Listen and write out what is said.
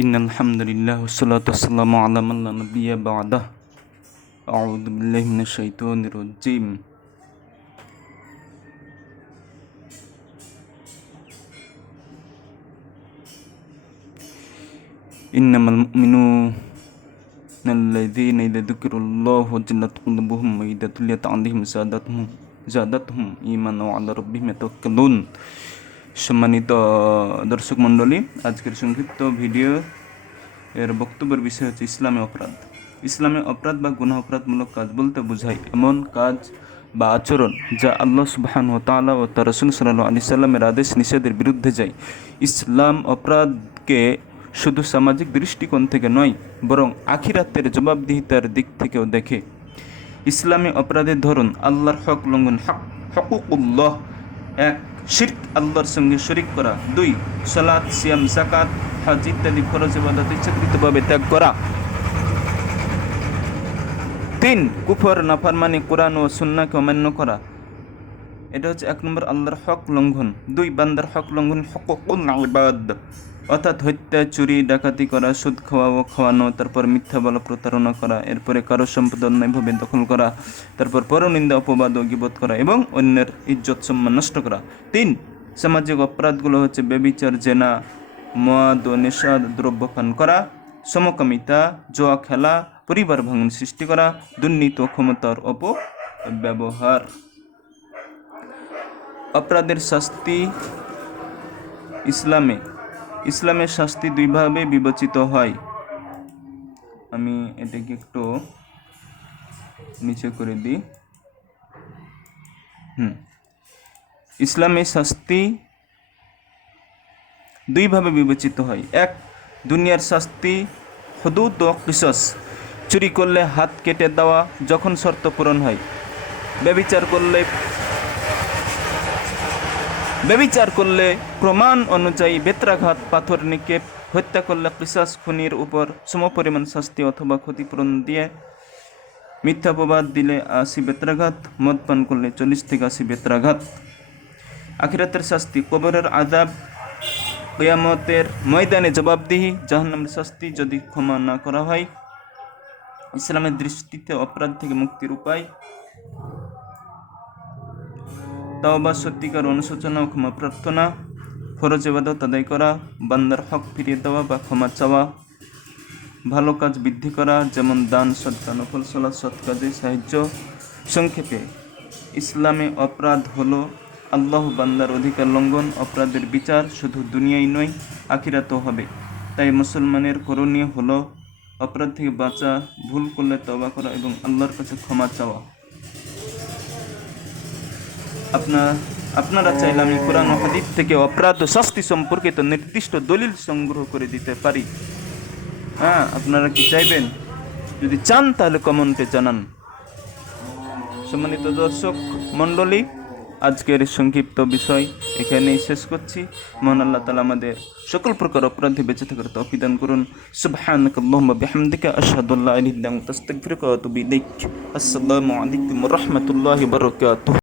إن الحمد لله والصلاة والسلام على من لا نبي بعده. أعوذ بالله من الشيطان الرجيم. إنما المؤمنون الذين إذا ذكر الله وجلت قلوبهم وإذا تليت عليهم زادتهم زادتهم إيمانا وعلى ربهم يتوكلون. সম্মানিত দর্শক মণ্ডলী, আজকের সংক্ষিপ্ত ভিডিও এর বক্তব্যের বিষয় হচ্ছে ইসলামে অপরাধ। ইসলামে অপরাধ বা গুনাহ অপরাধমূলক কাজ বলতে বোঝায় এমন কাজ বা আচরণ যা আল্লাহ সুবাহান ও তালা ও তার রসুল সাল্লাহ আলি সাল্লামের আদেশ নিষেধের বিরুদ্ধে যায়। ইসলাম অপরাধকে শুধু সামাজিক দৃষ্টিকোণ থেকে নয়, বরং আখিরাতের জবাবদিহিতার দিক থেকেও দেখে। ইসলামী অপরাধের ধরন আল্লাহর হক লঙ্ঘন, হক হকুকুল্লাহ, এক শির্ক, আল্লাহর সঙ্গে শরিক করা। দুই সালাদ সিয়াম জাকাত হাজ ইত্যাদি খরচ ইবাদত ইচ্ছাকৃতভাবে ত্যাগ করা। তিন, কুফর, নাফারমানি, কোরআন ও সুন্নাকে অমান্য করা। এটা হচ্ছে এক নম্বর আল্লাহর হক লঙ্ঘন। দুই, বান্দার হক লঙ্ঘন হক অর্থাৎ হত্যা, চুরি, ডাকাতি করা, সুদ খাওয়া ও খাওয়ানো, তারপর মিথ্যা বলা, প্রতারণা করা, এরপরে কারও সম্পদ অন্যায়ভাবে দখল করা, তারপর পরনিন্দা, অপবাদ ও গিবত করা এবং অন্যের ইজ্জত সম্মান নষ্ট করা। তিন, সামাজিক অপরাধগুলো হচ্ছে বেবিচার জেনা, মদ ও নেশা দ্রব্য পান করা, সমকামিতা, জোয়া খেলা, পরিবার ভাঙন সৃষ্টি করা, দুর্নীতি ক্ষমতার অপব্যবহার। অপরাধের শাস্তি ইসলামে। ইসলামের শাস্তি দুইভাবে বিবেচিত হয়। আমি এটাকে একটু নিচে করে দিই। হুম। ইসলামের শাস্তি দুইভাবে বিবেচিত হয়। এক, দুনিয়ার শাস্তি, হদুদ ও কিসস। চুরি করলে হাত কেটে দেওয়া যখন শর্ত পূরণ হয়। ব্যবিচার করলে ব্যবিচার করলে প্রমাণ অনুযায়ী বেত্রাঘাত, পাথর নিক্ষেপ, হত্যা করলে কিসাস খুনির উপর সমপরিমাণ শাস্তি অথবা ক্ষতিপূরণ দিয়ে মিথ্যা প্রবাদ দিলে আশি বেত্রাঘাত, মদ পান করলে চল্লিশ থেকে আশি বেত্রাঘাত। আখিরাতের শাস্তি, কবরের আদাব কেয়ামতের ময়দানে জবাবদিহি, জাহান্নামের শাস্তি যদি ক্ষমা না করা হয়। ইসলামের দৃষ্টিতে অপরাধ থেকে মুক্তির উপায় তাওবা সত্যিকার অনুশোচনা ও ক্ষমা প্রার্থনা, ফরজ এবাদত আদায় করা, বান্দার হক ফিরিয়ে দেওয়া বা ক্ষমা চাওয়া, ভালো কাজ বৃদ্ধি করা, যেমন দান সৎকা নফল সলা সৎ কাজে সাহায্য, সংক্ষেপে, ইসলামে অপরাধ হলো আল্লাহ বান্দার অধিকার লঙ্ঘন, অপরাধের বিচার শুধু দুনিয়াই নয়, আখিরাতও হবে। তাই মুসলমানের করণীয় হলো অপরাধ থেকে বাঁচা, ভুল করলে তবা করা এবং আল্লাহর কাছে ক্ষমা চাওয়া। আপনার আপনারা চাইলে আমি কোরআন হাদিস থেকে অপরাধ ও শাস্তি সম্পর্কিত নির্দিষ্ট দলিল সংগ্রহ করে দিতে পারি। হ্যাঁ আপনারা কি চাইবেন? যদি চান তাহলে কমেন্টে জানান। সম্মানিত দর্শক, মণ্ডলী, আজকের সংক্ষিপ্ত বিষয় এখানেই শেষ করছি। মহান আল্লাহ তালা আমাদের সকল প্রকার অপরাধী বেঁচে থাকার তৌফিদান করুন। সুবহানাক আল্লাহুম্মা বিহামদিকা আশহাদু আল্লা ইলাহা ইল্লা আনতা আস্তাগফিরুকা ওয়া আতুবু আসসালামু আলাইকুম রাহমাতুল্লাহি ওয়া বারাকাতুহু।